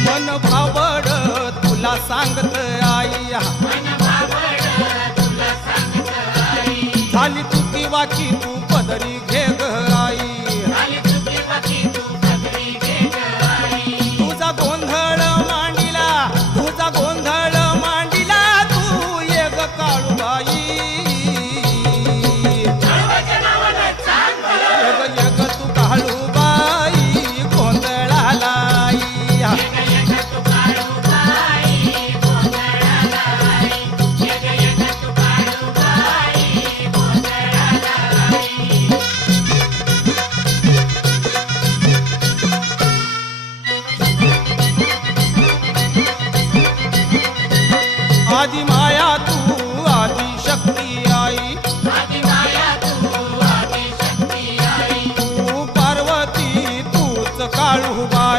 मन भावड तुला सांगत आई झाली चुकी वाकी तू पदरी घे ग आई तुझा गोंधळ मांडिला तुझा गोंधळ मांडिला तू ये ग काळूबाई ये ग तू काळूबाई गोंधळाला आदि माया तू आदि शक्ती आई तू पार्वती तूच काळूबाई